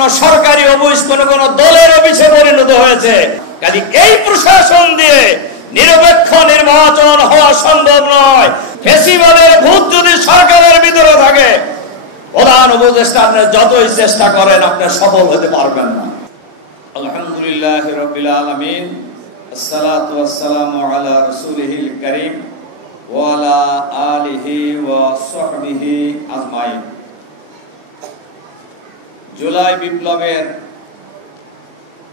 কোন সরকারি অফিস কোন দলের অফিসে পরিণত হয়েছে। কাজে এই প্রশাসন দিয়ে নিরপেক্ষ নির্বাচন হওয়া সম্ভব নয়। ফ্যাসিবাদের ভূত যদি সরকারের ভিতরে থাকে, প্রধান উপদেষ্টা আপনি যতই চেষ্টা করেন আপনি সফল হতে পারবেন না। আলহামদুলিল্লাহ রাব্বিল আলামিন, আসসালাতু ওয়াসসালামু আলা রাসূলিহিল কারীম ওয়া আলা আলিহি ওয়া সাহবিহি আজমাইন। জুলাই বিপ্লবের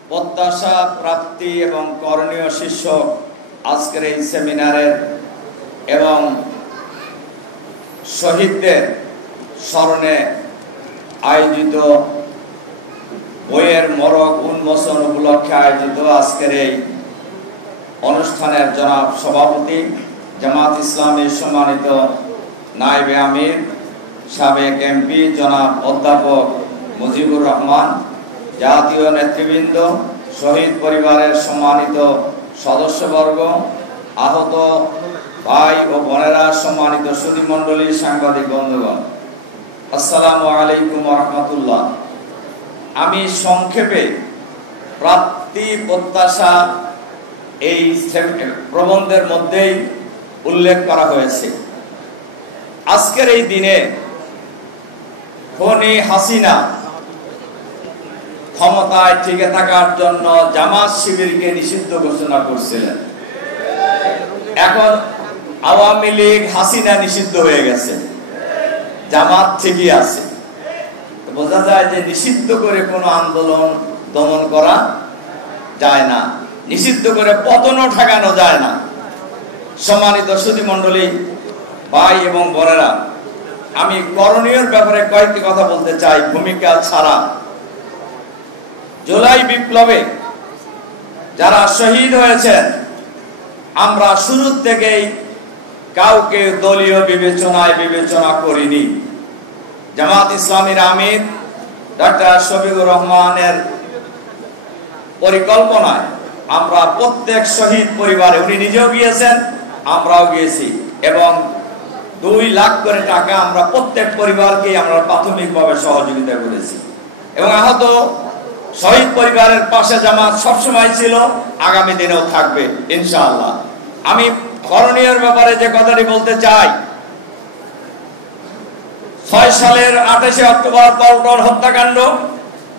প্রত্যাশা, প্রাপ্তি এবং করণীয় শীর্ষক আজকের এই সেমিনারের এবং শহীদদের স্মরণে আয়োজিত বইয়ের মরক উন্মোচন উপলক্ষে আয়োজিত আজকের এই অনুষ্ঠানের জনাব সভাপতি, জামাত ইসলামীর সম্মানিত নায়েবে আমির, সাবেক এমপি জনাব অধ্যাপক মুজিবুর রহমান, জাতীয় নেতৃবৃন্দ, শহীদ পরিবারের সম্মানিত সদস্যবর্গ, আহত ভাই ও বোনেরা, সম্মানিত সুধীমণ্ডলী, সাংবাদিক বন্ধুগণ, আসসালামু আলাইকুম ওয়া রাহমাতুল্লাহ। আমি সংক্ষেপে প্রাপ্তি প্রত্যাশা এই প্রবন্ধের মধ্যেই উল্লেখ করা হয়েছে। আজকের এই দিনে খনি হাসিনা ক্ষমতায় টিকে থাকার জন্য জামাত শিবিরকে নিষিদ্ধ ঘোষণা করছিলেন। এখন আওয়ামী লীগ, হাসিনা নিষিদ্ধ হয়ে গেছে, জামাত ঠিকই আছে। বোঝা যায় যে নিষিদ্ধ করে কোনো আন্দোলন দমন করা যায় না, নিষিদ্ধ করে পতনও ঠেকানো যায় না। সম্মানিত সুধীমণ্ডলী, ভাই এবং বোনেরা, আমি করণীয় ব্যাপারে কয়েকটি কথা বলতে চাই ভূমিকা ছাড়া। জুলাই বিপ্লবে যারা শহীদ হয়েছেন, আমরা শুরু থেকেই কাউকে দলীয় বিবেচনায় বিবেচনা করিনি। জামাত ইসলামীর আমির ডক্টর শফিকুর রহমানের পরিকল্পনায় আমরা প্রত্যেক শহীদ পরিবারে, উনি নিজেও গিয়েছেন, আমরাও গিয়েছি, এবং 2 লাখ করে টাকা আমরা প্রত্যেক পরিবারকে আমরা প্রাথমিকভাবে সহযোগিতা করেছি। এবং আহত শহীদ পরিবারের পাশে জামাত সবসময় ছিল, আগামী দিনেও থাকবে ইনশাআল্লাহ। আমি করণীয় ব্যাপারে যে কথাটি বলতে চাই, 6 সালের 28 অক্টোবর পল্টন হত্যাকাণ্ড,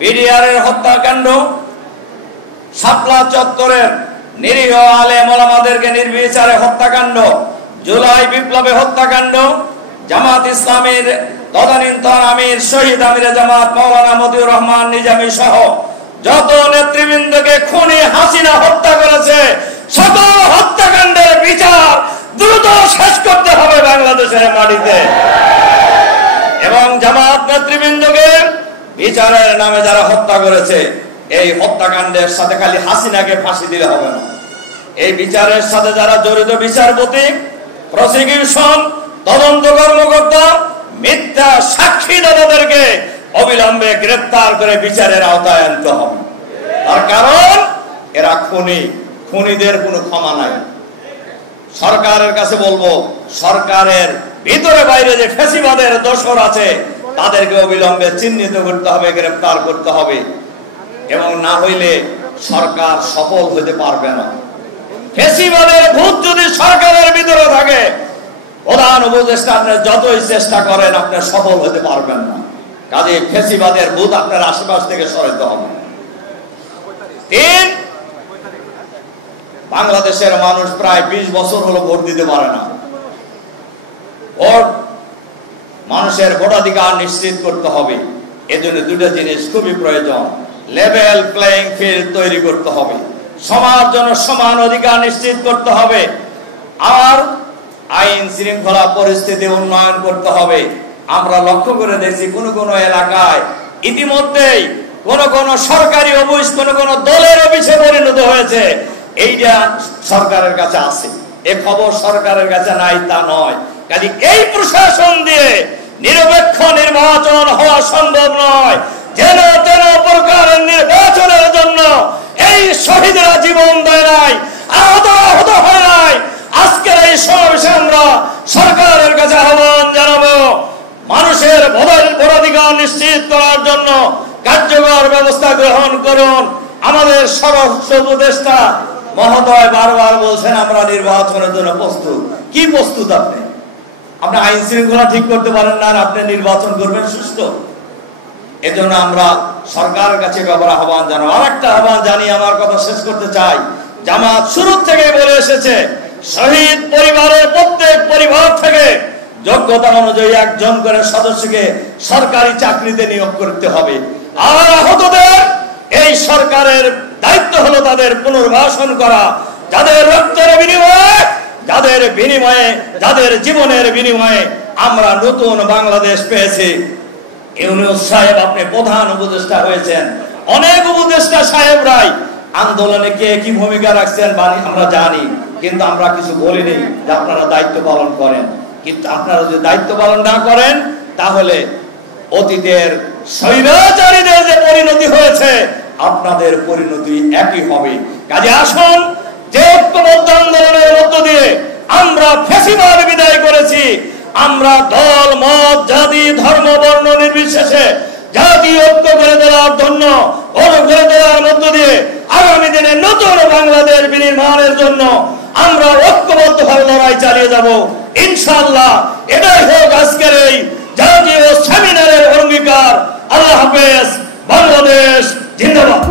বিডিআরের হত্যাকাণ্ড, শাপলা চত্বরের নিরীহ আলেম ওলামাদেরকে নির্বিচারে হত্যাকাণ্ড, জুলাই বিপ্লবে হত্যাকাণ্ড, জামাত ইসলামীর তদানীন্তন আমির শহীদ আমিরে জামাত মাওলানা মতিউর রহমান নিজামী সহ যত নেতৃবৃন্দকে খুনি হাসিনা হত্যা করেছে, সকল হত্যাকাণ্ডের বিচার দ্রুত শেষ করতে হবে বাংলাদেশের মাটিতে। এবং জামাত নেতৃবৃন্দকে বিচারের নামে যারা হত্যা করেছে, এই হত্যাকাণ্ডের সাথে খালি হাসিনাকে ফাঁসি দিলে হবে না, এই বিচারের সাথে যারা জড়িত বিচারপতি, প্রসিকিউশন, তদন্ত কর্মকর্তা, মিথ্যা সাক্ষী দাতাদেরকে অবিলম্বে গ্রেফতার করে বিচারের আওতায় আনতে হবে। তার কারণ এরা খুনি, খুনিদের কোনো ক্ষমা নাই। সরকারের কাছে বলবো, সরকারের ভিতরে বাইরে যে ফ্যাসিবাদের দোসর আছে তাদেরকে অবিলম্বে চিহ্নিত করতে হবে, গ্রেফতার করতে হবে, এবং না হইলে সরকার সফল হতে পারবে না। ফ্যাসিবাদের ভূত যদি সরকারের ভিতরে থাকে, প্রধান উপদেষ্টা আপনি যতই চেষ্টা করেন আপনি সফল হতে পারবেন না। কাজে ফ্যাসিবাদের ভূত আপনার আশেপাশ থেকে সরাতে হবে। 3, বাংলাদেশের মানুষ প্রায় 20 বছর হলো ভোট দিতে পারে না। ভোট, মানুষের ভোটাধিকার নিশ্চিত করতে হবে। এজন্য 2টা জিনিস খুবই প্রয়োজন। লেভেল প্লেইং ফিল্ড তৈরি করতে হবে, সবার জন্য সমান অধিকার নিশ্চিত করতে হবে, আর আইন শৃঙ্খলা পরিস্থিতি উন্নয়ন করতে হবে। আমরা লক্ষ্য করে দেখছি কোন এলাকায় ইতিমধ্যেই কোন সরকারি অফিস কোন দলের অফিসে পরিণত হয়েছে। এইটা সরকারের কাছে আছে, এ খবর সরকারের কাছে নাই তা নয়। কাজে এই প্রশাসন দিয়ে নিরপেক্ষ নির্বাচন হওয়া সম্ভব নয়। যেন তেন প্রকারের নির্বাচনের জন্য এই শহীদরা জীবন দেয় নাই, আহত হয় নাই। আজকের এই সমাবেশে আমরা সরকারের কাছে আহ্বান জানাবো, মানুষের ভোটাধিকার নিশ্চিত করার জন্য কার্যকর করার ব্যবস্থা গ্রহণ করুন। আমাদের স্বরাষ্ট্র উপদেষ্টা মহোদয় বারবার বলছেন আমরা নির্বাচনের জন্য প্রস্তুত। কি প্রস্তুত? আপনি আইন শৃঙ্খলা ঠিক করতে পারেন না, আর আপনি নির্বাচন করবেন সুষ্ঠু? এজন্য আমরা সরকারের কাছে ব্যাপারে আহ্বান জানাবো। আরেকটা আহ্বান জানিয়ে আমার কথা শেষ করতে চাই। জামাত শুরু থেকে বলে এসেছে শহীদ পরিবারের প্রত্যেক পরিবার থেকে যোগ্যতা অনুযায়ী একজন করে সদস্যকে সরকারি চাকরিতে নিয়োগ করতে হবে। আর আহতদের এই সরকারের দায়িত্ব হলো তাদের পুনর্বাসন করা, যাদের রক্তের বিনিময়ে, যাদের জীবনের বিনিময়ে আমরা নতুন বাংলাদেশ পেয়েছি। ইউনূস সাহেব আপনি প্রধান উপদেষ্টা হয়েছেন, অনেক উপদেষ্টা সাহেবরাই আন্দোলনে কে কি ভূমিকা রাখছেন আমরা জানি, কিন্তু আমরা কিছু বলিনি যে আপনারা দায়িত্ব পালন করেন। কিন্তু আপনারা যদি দায়িত্ব পালন না করেন তাহলে অতীতের স্বৈরাচারীদের যে পরিণতি হয়েছে আপনাদের পরিণতি একই হবে। কাজে আসুন, যে ঐক্যবদ্ধ আন্দোলনের মধ্য দিয়ে আমরা ফ্যাসিবাদ বিদায় করেছি, আমরা দল মত জাতি ধর্ম বর্ণ নির্বিশেষে জাতি ঐক্য করে দেওয়ার জন্য করে দেওয়ার মধ্য দিয়ে আগামী দিনে নতুন বাংলাদেশ বিনির্মাণের জন্য আমরা ঐক্যবদ্ধভাবে লড়াই চালিয়ে যাব ইনশাআল্লাহ। এটাই হোক আজকের এই জাতীয় সেমিনারের অঙ্গীকার। আল্লাহ হাফেজ। বাংলাদেশ জিন্দাবাদ।